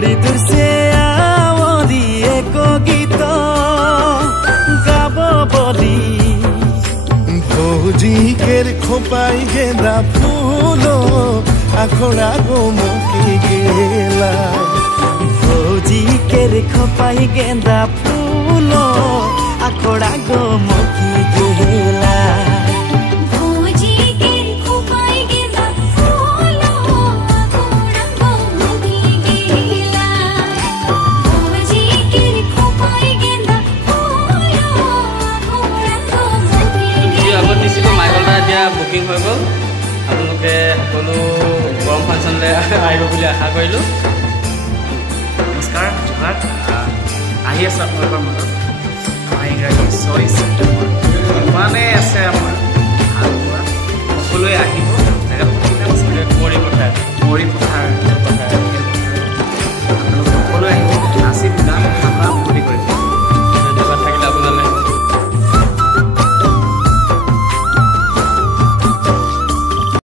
গড়ি তুলছে আমরি এক গীত গাব বলি ভৌজি কের খোপাই গেঁদা ফুল আখড়া গো মুখি গেলা ভৌজি কের খোপাই গেঁদা ফুল আখড়া গো মুখি গেলা বুকিং হৈ গ'ল আপোনালোকে সকলো গৰম ফাংচনলৈ আহিব বুলি আশা কৰিলোঁ নমস্কাৰ জোহাৰ আহি আছে আপোনালোকৰ মাজত আমাৰ ইংৰাজী 6 ছেপ্টেম্বৰ ইমানেই আছে আমাৰ ভাল পোৱা সকলোৱে আহিব জেগাটো কৰি পথাৰ